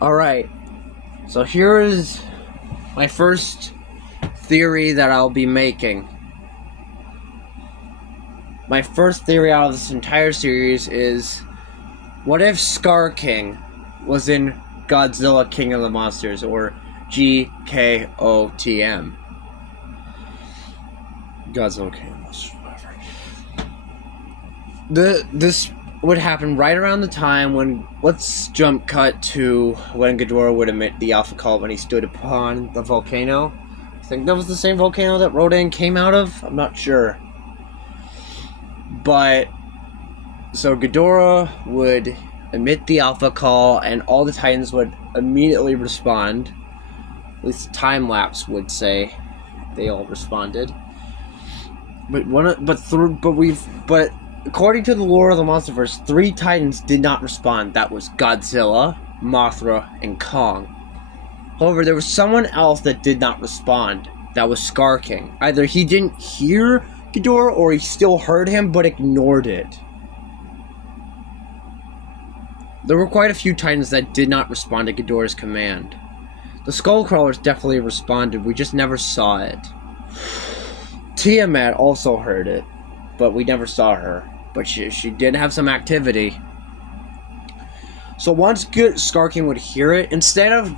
Alright, so here is my first theory that I'll be making. My first theory out of this entire series is, what if Skar King was in Godzilla King of the Monsters, or GKOTM? Godzilla King of the Monsters, whatever. This would happen right around the time when, let's jump cut to when Ghidorah would emit the alpha call when he stood upon the volcano. I think that was the same volcano that Rodan came out of? I'm not sure. But, so Ghidorah would emit the alpha call and all the Titans would immediately respond. At least the time-lapse would say they all responded. But according to the lore of the Monsterverse, 3 Titans did not respond. That was Godzilla, Mothra, and Kong. However, there was someone else that did not respond. That was Skar King. Either he didn't hear Ghidorah, or he still heard him, but ignored it. There were quite a few Titans that did not respond to Ghidorah's command. The Skullcrawlers definitely responded, we just never saw it. Tiamat also heard it, but we never saw her. But she did have some activity. So once Skar King would hear it, instead of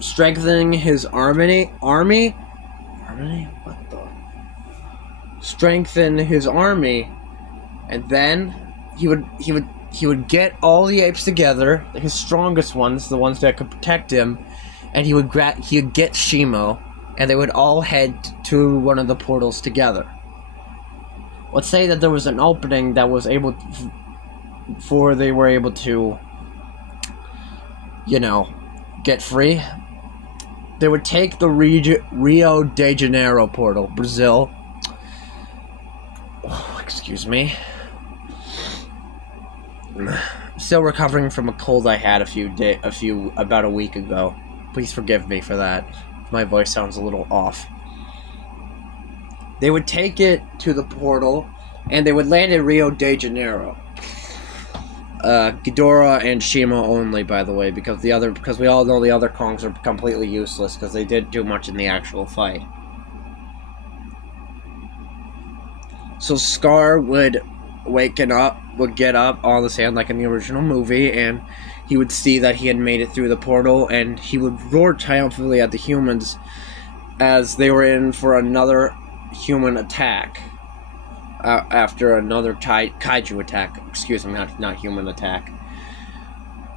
strengthening his strengthen his army, and then he would get all the apes together, his strongest ones, the ones that could protect him, and he would get Shimo, and they would all head to one of the portals together. Let's say that there was an opening that was able to, they were able to, get free. They would take the Rio de Janeiro portal, Brazil. Oh, excuse me. Still recovering from a cold I had about a week ago. Please forgive me for that. My voice sounds a little off. They would take it to the portal, and they would land in Rio de Janeiro. Ghidorah and Shima only, by the way, because we all know the other Kongs are completely useless because they didn't do much in the actual fight. So Skar would get up on the sand like in the original movie, and he would see that he had made it through the portal, and he would roar triumphantly at the humans as they were in for another human attack. After another kaiju attack. Excuse me, not human attack.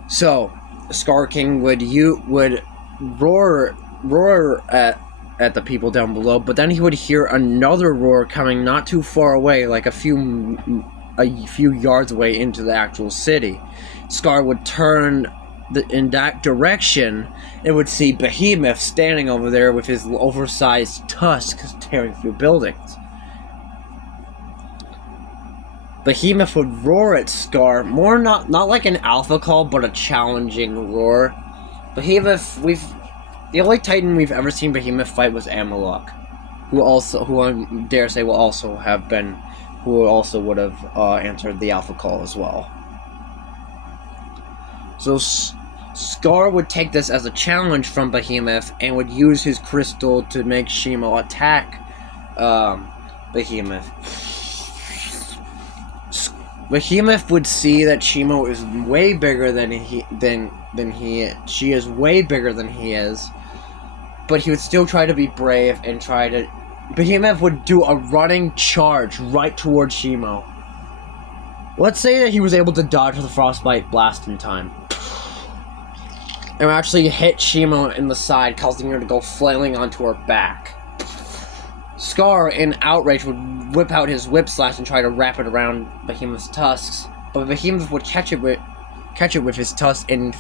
So, Skar King would roar at the people down below, but then he would hear another roar coming not too far away, like a few yards away into the actual city. Skar would turn in that direction and would see Behemoth standing over there with his oversized tusks tearing through buildings. Behemoth would roar at Skar, not like an alpha call, but a challenging roar. Behemoth, the only Titan we've ever seen Behemoth fight was Amalok, who I dare say would have answered the alpha call as well. So Skar would take this as a challenge from Behemoth and would use his crystal to make Shimo attack Behemoth. Behemoth would see that Shimo is way bigger she is way bigger than he is, but he would still try to be brave and Behemoth would do a running charge right towards Shimo. Let's say that he was able to dodge the frostbite blast in time, and actually hit Shimo in the side, causing her to go flailing onto her back. Skar, in outrage, would whip out his whip slash and try to wrap it around Behemoth's tusks, but Behemoth would catch it with his tusks and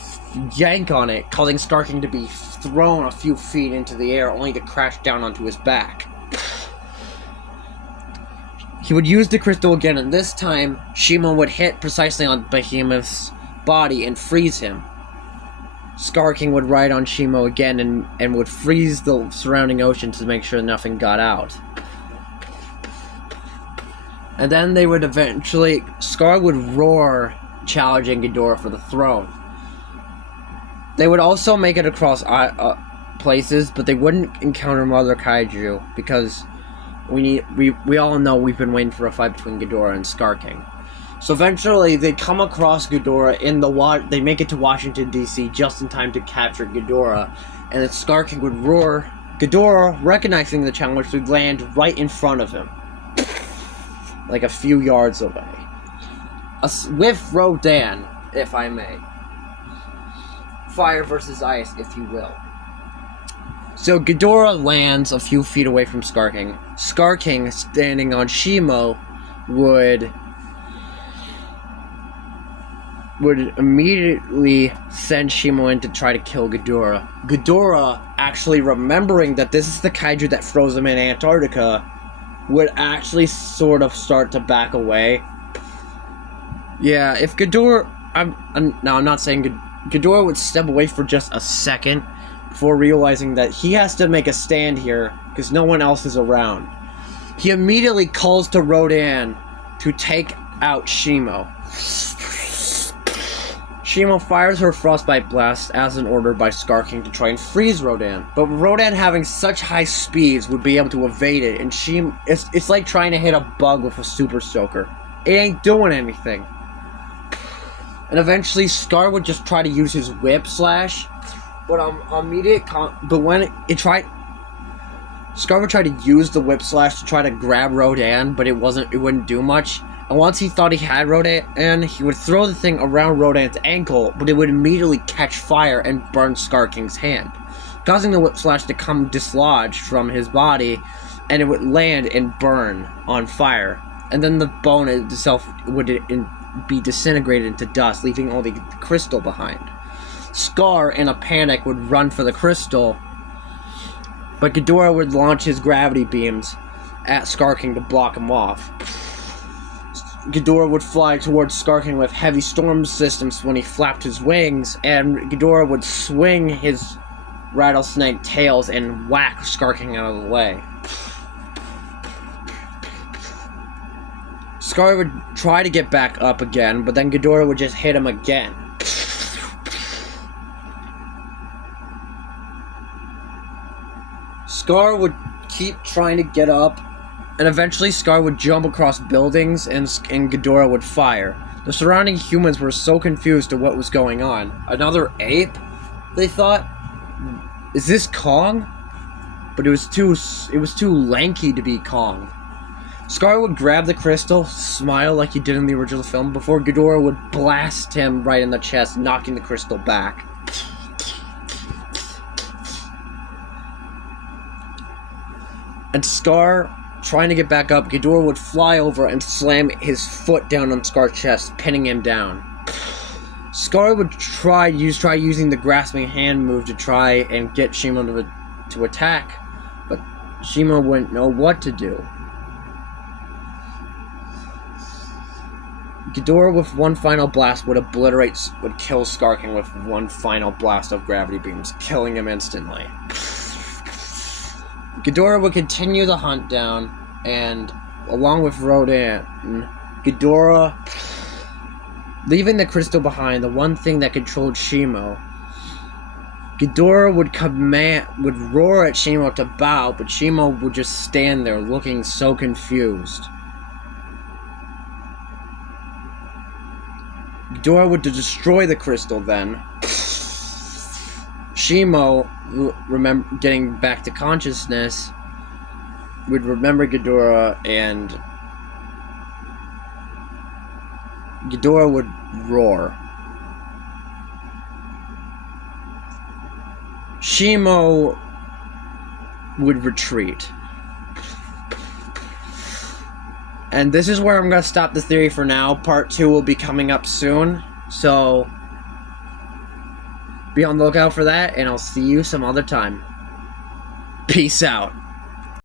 yank on it, causing Skar King to be thrown a few feet into the air, only to crash down onto his back. He would use the crystal again, and this time, Shimo would hit precisely on Behemoth's body and freeze him. Skar King would ride on Shimo again and would freeze the surrounding ocean to make sure nothing got out. And then they would eventually... Skar would roar, challenging Ghidorah for the throne. They would also make it across places, but they wouldn't encounter Mother Kaiju because we all know we've been waiting for a fight between Ghidorah and Skar King. So eventually, they come across Ghidorah in the they make it to Washington D.C. just in time to capture Ghidorah, and then Skar King would roar. Ghidorah, recognizing the challenge, would land right in front of him, like a few yards away. With Rodan, if I may. Fire versus ice, if you will. So Ghidorah lands a few feet away from Skar King. Skar King, standing on Shimo, would immediately send Shimo in to try to kill Ghidorah. Ghidorah, actually remembering that this is the kaiju that froze him in Antarctica, would actually sort of start to back away. Yeah, if Ghidorah... I'm not saying Ghidorah would step away for just a second before realizing that he has to make a stand here because no one else is around. He immediately calls to Rodan to take out Shimo. Shimo fires her frostbite blast as an order by Skar King to try and freeze Rodan, but Rodan, having such high speeds, would be able to evade it, and it's like trying to hit a bug with a super soaker. It ain't doing anything. And eventually Skar would just try to use his whip slash, but Skar would try to use the whip slash to try to grab Rodan, but it wouldn't do much. And once he thought he had Rodan, he would throw the thing around Rodan's ankle, but it would immediately catch fire and burn Skar King's hand, causing the whip slash to come dislodged from his body, and it would land and burn on fire. And then the bone itself would be disintegrated into dust, leaving only the crystal behind. Skar, in a panic, would run for the crystal, but Ghidorah would launch his gravity beams at Skar King to block him off. Ghidorah would fly towards Skar King with heavy storm systems when he flapped his wings, and Ghidorah would swing his rattlesnake tails and whack Skar King out of the way. Skar would try to get back up again, but then Ghidorah would just hit him again. Skar would keep trying to get up, and eventually Skar would jump across buildings, and Ghidorah would fire. The surrounding humans were so confused to what was going on. Another ape? They thought? Is this Kong? But it was too lanky to be Kong. Skar would grab the crystal, smile like he did in the original film, before Ghidorah would blast him right in the chest, knocking the crystal back. And Skar, trying to get back up, Ghidorah would fly over and slam his foot down on Skar's chest, pinning him down. Skar would try using the grasping hand move to try and get Shimo to attack, but Shimo wouldn't know what to do. Ghidorah, with one final blast, would kill Skar King with one final blast of gravity beams, killing him instantly. Ghidorah would continue the hunt down, and along with Rodan, Ghidorah, leaving the crystal behind, the one thing that controlled Shimo, Ghidorah would roar at Shimo to bow, but Shimo would just stand there looking so confused. Ghidorah would destroy the crystal then. Shimo, getting back to consciousness, would remember Ghidorah, and Ghidorah would roar. Shimo would retreat. And this is where I'm going to stop the theory for now. Part 2 will be coming up soon, so be on the lookout for that, and I'll see you some other time. Peace out.